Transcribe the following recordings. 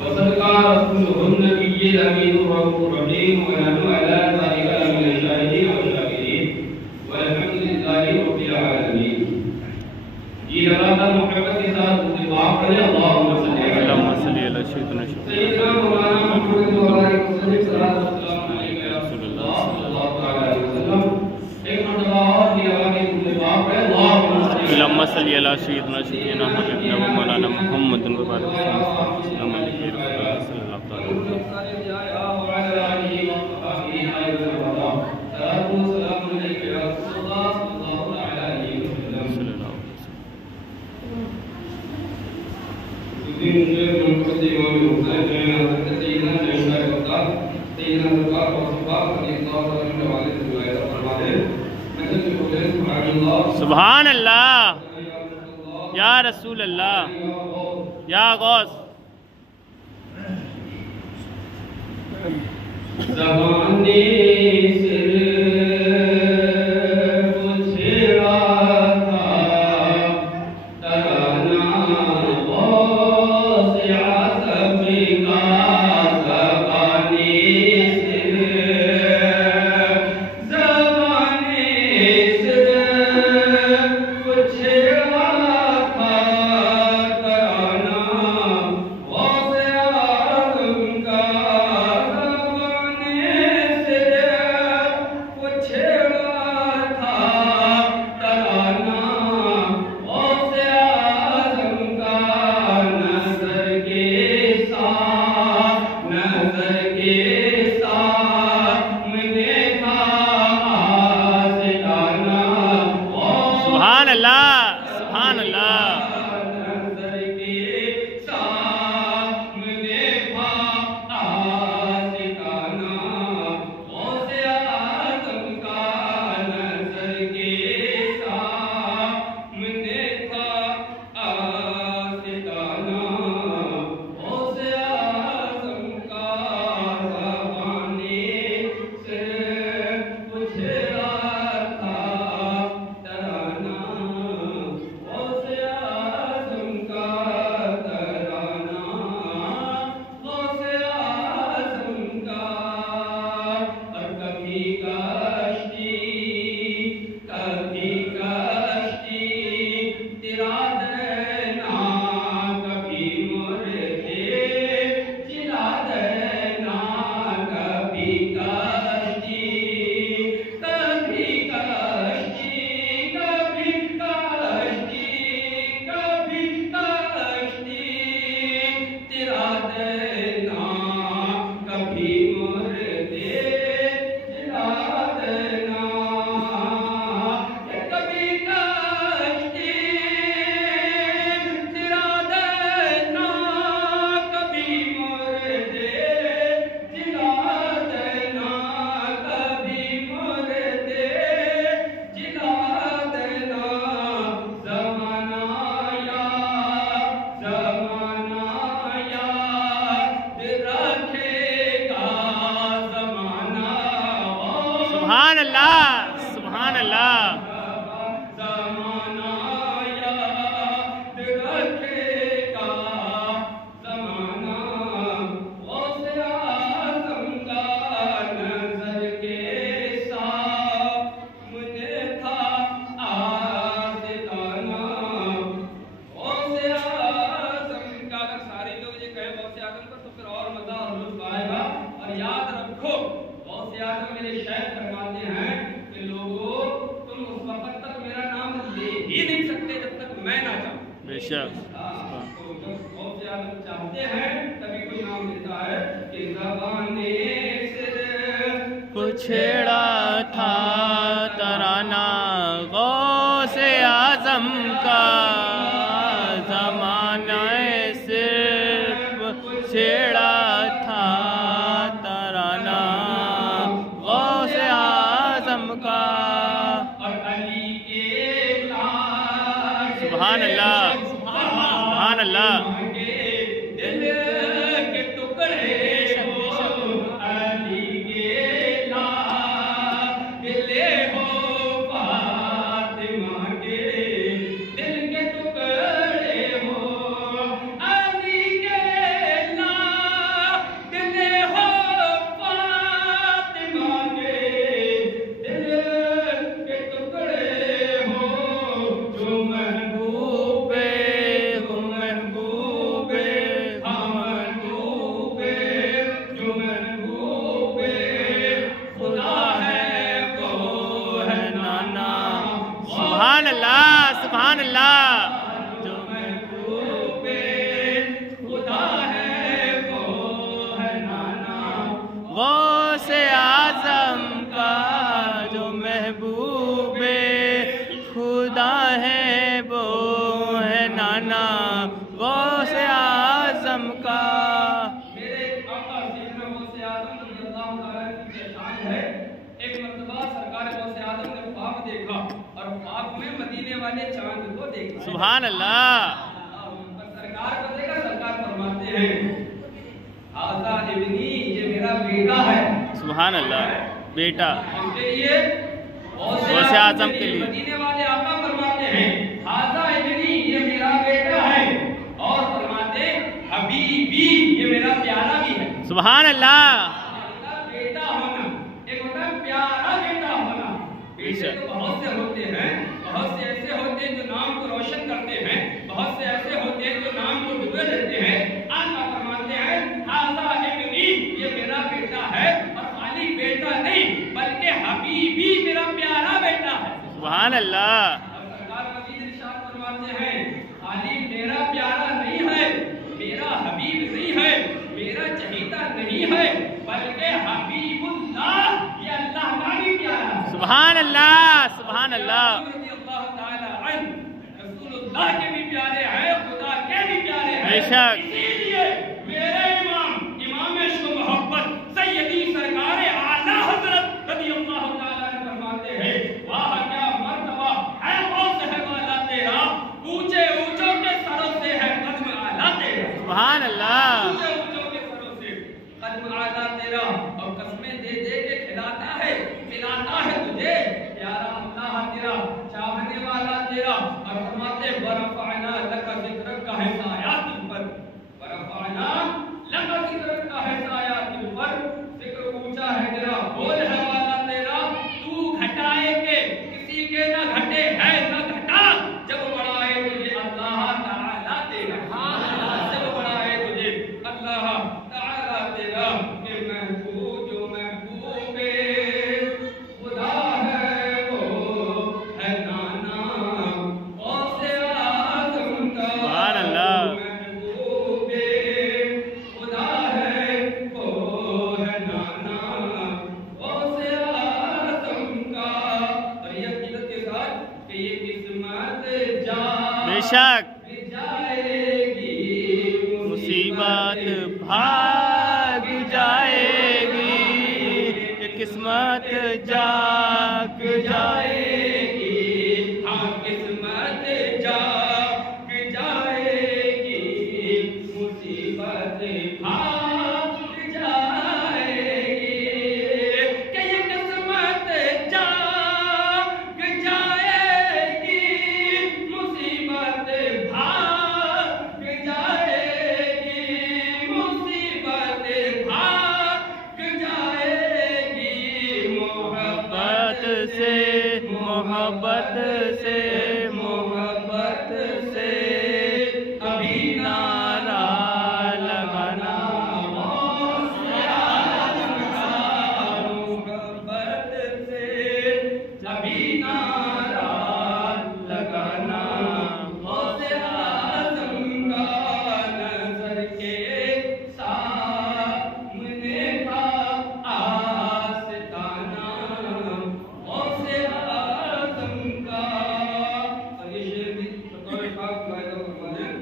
वसदका रसूलुहुन नबिय्युल अमीनुर रऊफुर रहीम व नहनु अला ज़ालिका लमिन शाहिदीन व शाकिरीन वल्हम्दुलिल्लाहि रब्बिल आलमीन। ये लगातार मोहब्बत के साथ दुआ करें। अल्लाहुम्मा सल्ली अला सय्यिदना मौलाना मुहम्मद व आलिहि वसल्लम सल्लल्लाहु अलैहि वसल्लम। एक मरतबा और ये आवाज़ दुआ करें। अल्लाहुम्मा सल्ली अला सय्यिदना सय्यिदना हबीबना व मौलाना मुहम्मद व आलिहि वसल्लम। सुभान अल्लाह या रसूल अल्लाह या गौस। ज़माने से चाहते हैं तभी कोई नाम देता है कि ज़बाने से छेड़ा था तराना गौसे आज़म का, ज़माने सिर्फ छेड़ा था तराना गौसे आज़म का। सुभान अल्लाह सुभान अल्लाह। वाले चांद को देखा है। सुभान अल्लाह। सरकार को देखा, सरकार फरमाते हैं हाज़ा इब्नी, ये मेरा बेटा है। सुभान अल्लाह। बेटा उसके लिए गौसे आज़म के लिए मदीने वाले आका फरमाते हैं हाज़ा इब्नी, ये मेरा बेटा है, और फरमाते हबीबी, ये मेरा प्यारा भी है। सुभान अल्लाह। बेटा होना एक होता है प्यारा बेटा होना। बेटे तो बहुत से होते हैं, बहुत से ऐसे होते हैं जो नाम को रोशन करते हैं, बहुत से ऐसे होते हैं जो नाम को डुबे रहते हैं। आका फरमाते हैं हाज़ा इब्नी, ये मेरा बेटा है, और खाली बेटा नहीं बल्कि हबीबी, मेरा प्यारा बेटा है। सुभान अल्लाह। और सरकार मजीद इरशाद फरमाते हैं खाली मेरा प्यारा नहीं है, मेरा हबीब नहीं है, मेरा चहीता नहीं है, बल्कि हबीबुल्लाह, ये अल्लाह का भी प्यारा है। सुभान अल्लाह। सुभान अल्लाह। अल्लाह ताला अन्हु रसूलुल्लाह के भी प्यारे हैं, खुदा के भी प्यारे हैं। बेशक। इसीलिए मेरे इमाम इश्क मोहब्बत सैयदी सरकार आला हजरत रज़ियल्लाहु ताला अन्हु फरमाते हैं वाह क्या मर्तबा है कौन है वाला तेरा, ऊंचे ऊंचों के सरों से है कदम आला तेरा। सुभान अल्लाह। ऊंचे ऊंचों के सरों से कदम आला तेरा, और कस्में दे दे के खिलाता है पिलाता है तुझे प्यारा अल्लाह तेरा, चाहने वाला तेरा। और फरमाते वरफ़अना लका ज़िक्रक का है साया तुझ पर, वरफ़अना लका ज़िक्रक का है साया तुझ पर, ज़िक्र ऊंचा है तेरा, बोल है वाला तेरा, तू घटाए के किसी के न घटे है न घटा, जब बढ़ाए तुझे अल्लाह ताला तेरा, जब बढ़ाए तुझे अल्लाह ताला तेरा, कि महबूब जो महबूबे खुदा है वो है नाना गौसे आज़म का। सुभान अल्लाह। महबूबे खुदा है वो है नाना गौसे आज़म का। और ये अकीदत के साथ कि ये किस्मत जा बेशक। जाएगी, मुसीबत भाग जाएगी, ये किस्मत जाग जाएगी। हाँ किस्मत जाग जाएगी, मुसीबत भाग जाएगी, कि ये किस्मत जाग जाएगी, मुसीबत भाग जाएगी, मुसीबत भाग जाएगी। मोहब्बत से मोहब्बत से मोहब्बत से अभी नारा लगाना। मोहब्बत से अभी नारा लगाना, गौसे आज़म का नज़र के सामने था आस्ताना, गौसे आज़म का। और ये शेर भी बतौर खास वायदा फरमाते हैं,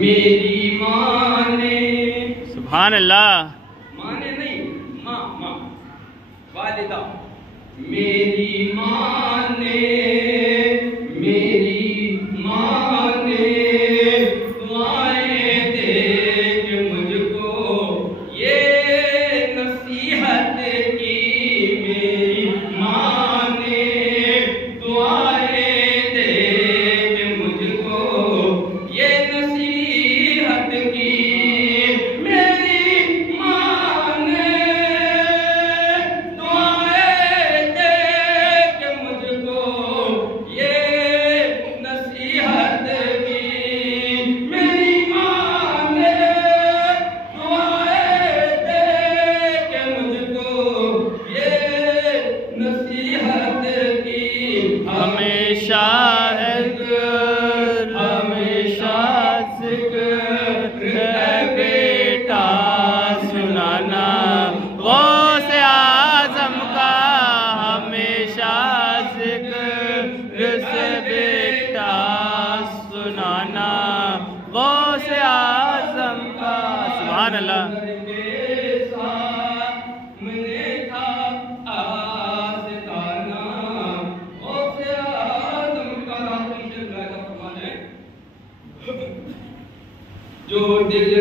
मेरी माँ ने, सुभान अल्लाह। माने नहीं माँ, माँ वालिदा, मेरी माँ ने, मेरी माँ ने दुआएं दे के मुझको ये नसीहत की, मेरी माँ ने दुआएं दे के मुझको ये नसीहत की, मेरी माँ ने दुआएं दे के मुझको ये नसीहत की, मेरी माँ ने दुआएं दे के मुझको ये नसीहत की। हमेशा हमेशा जिक्र है बेटा सुनाना, गौसे आज़म का हमेशा जिक्र से बेटा सुनाना, गौसे आज़म का। सुभान अल्लाह। सामने था आस्ताना, गौसे जो दिल